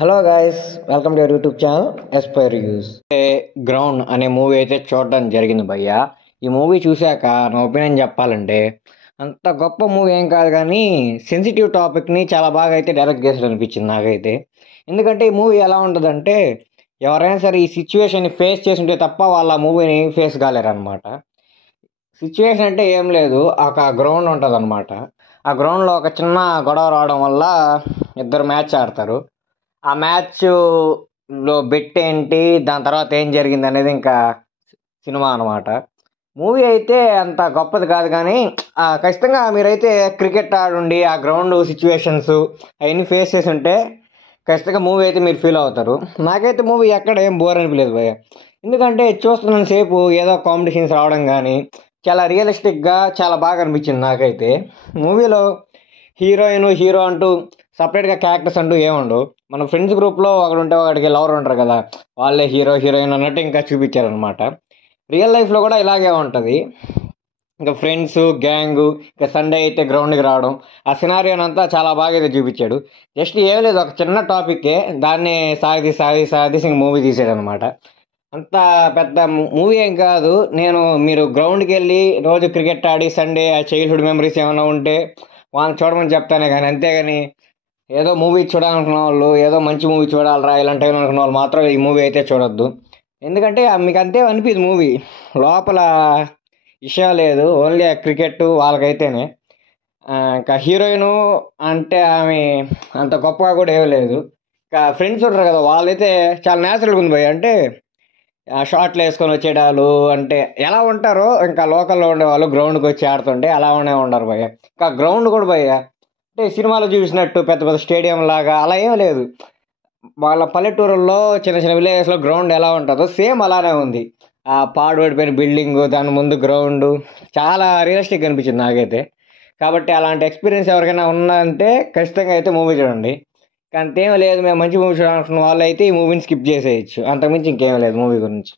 Hello guys, welcome to your YouTube channel Aspire reviews. Ground అనే movie అయితే చూడడం జరిగింది భయ్య. ఈ మూవీ చూశాక నా ఒపీనియన్ చెప్పాలంటే అంత గొప్ప మూవీ ఏం కాదు, కానీ సెన్సిటివ్ టాపిక్ని చాలా బాగా అయితే డైరెక్ట్ చేసాడు అనిపించింది నాకైతే. ఎందుకంటే ఈ మూవీ ఎలా ఉంటుందంటే, ఎవరైనా సరే ఈ సిచ్యువేషన్ని ఫేస్ చేసి ఉంటే తప్ప వాళ్ళ మూవీని ఫేస్ కాలేరు అనమాట. సిచ్యువేషన్ అంటే ఏం లేదు, ఒక గ్రౌండ్ ఉంటుంది అనమాట. ఆ గ్రౌండ్లో ఒక చిన్న గొడవ రావడం వల్ల ఇద్దరు మ్యాచ్ ఆడతారు. ఆ మ్యాచ్లో బెట్ ఏంటి, దాని తర్వాత ఏం జరిగింది అనేది ఇంకా సినిమా అనమాట. మూవీ అయితే అంత గొప్పది కాదు, కానీ ఖచ్చితంగా మీరైతే క్రికెట్ ఆడుండి ఆ గ్రౌండ్ సిచ్యువేషన్స్ అవన్నీ ఫేస్ చేసి ఉంటే ఖచ్చితంగా మూవీ అయితే మీరు ఫీల్ అవుతారు. నాకైతే మూవీ ఎక్కడ ఏం బోర్ అనిపించలేదు భయ్య. ఎందుకంటే చూస్తున్నంత సేపు ఏదో కాంపిటీషన్స్ రావడం కానీ చాలా రియలిస్టిక్గా చాలా బాగా అనిపించింది నాకైతే. మూవీలో హీరోయిన్ హీరో అంటూ సపరేట్గా క్యారెక్టర్స్ అంటూ ఏముండవు. మన ఫ్రెండ్స్ గ్రూప్లో ఒకడు ఉంటే ఒకడికి లవర్ ఉంటారు కదా, వాళ్ళే హీరో హీరోయిన్ అన్నట్టు ఇంకా చూపించారనమాట. రియల్ లైఫ్లో కూడా ఇలాగే ఉంటుంది. ఇంకా ఫ్రెండ్స్ గ్యాంగ్, ఇంకా సండే అయితే గ్రౌండ్కి రావడం, ఆ సినారియోని అంతా చాలా బాగా అయితే చూపించాడు. జస్ట్ ఏం లేదు, ఒక చిన్న టాపిక్కే దాన్ని సాగదీసి ఇంక మూవీ తీసాడు అనమాట. అంత పెద్ద మూవీ ఏం కాదు. మీరు గ్రౌండ్కి వెళ్ళి రోజు క్రికెట్ ఆడి సండే ఆ చైల్డ్హుడ్ మెమరీస్ ఏమైనా ఉంటే వాళ్ళని చూడమని చెప్తానే, కానీ అంతేగాని ఏదో మూవీ చూడాలనుకున్న వాళ్ళు, ఏదో మంచి మూవీ చూడాలరా ఇలాంటి టైం అనుకున్న వాళ్ళు మాత్రం ఈ మూవీ అయితే చూడొద్దు. ఎందుకంటే మీకు అంతే అనిపిది మూవీ లోపల విషయం లేదు, ఓన్లీ ఆ క్రికెట్ వాళ్ళకైతేనే. ఇంకా హీరోయిన్ అంటే ఆమె అంత గొప్పగా కూడా ఏమీ లేదు. ఇంకా ఫ్రెండ్స్ ఉంటారు కదా, వాళ్ళైతే చాలా న్యాచురల్గా ఉంది భయ్య. అంటే షార్ట్లు వేసుకొని వచ్చేటాలు అంటే ఎలా ఉంటారో ఇంకా లోకల్లో ఉండేవాళ్ళు గ్రౌండ్కి వచ్చి ఆడుతుంటే అలానే ఉండరు భయ్య. ఇంకా గ్రౌండ్ కూడా భయ్య అంటే సినిమాలో చూసినట్టు పెద్ద పెద్ద స్టేడియం లాగా అలా ఏం లేదు. వాళ్ళ పల్లెటూరుల్లో చిన్న చిన్న విలేజెస్లో గ్రౌండ్ ఎలా ఉంటుందో సేమ్ అలానే ఉంది. ఆ పాడుపడిపోయిన బిల్డింగ్, దాని ముందు గ్రౌండ్ చాలా రియలిస్టిక్ అనిపించింది నాకైతే. కాబట్టి అలాంటి ఎక్స్పీరియన్స్ ఎవరికైనా ఉందంటే ఖచ్చితంగా అయితే మూవీ చూడండి. అంతేం లేదు, మేము మంచి మూవీ చూడాలనుకున్న వాళ్ళు అయితే ఈ మూవీని స్కిప్ చేసేయచ్చు, అంతకుమించి ఇంకేం లేదు మూవీ గురించి.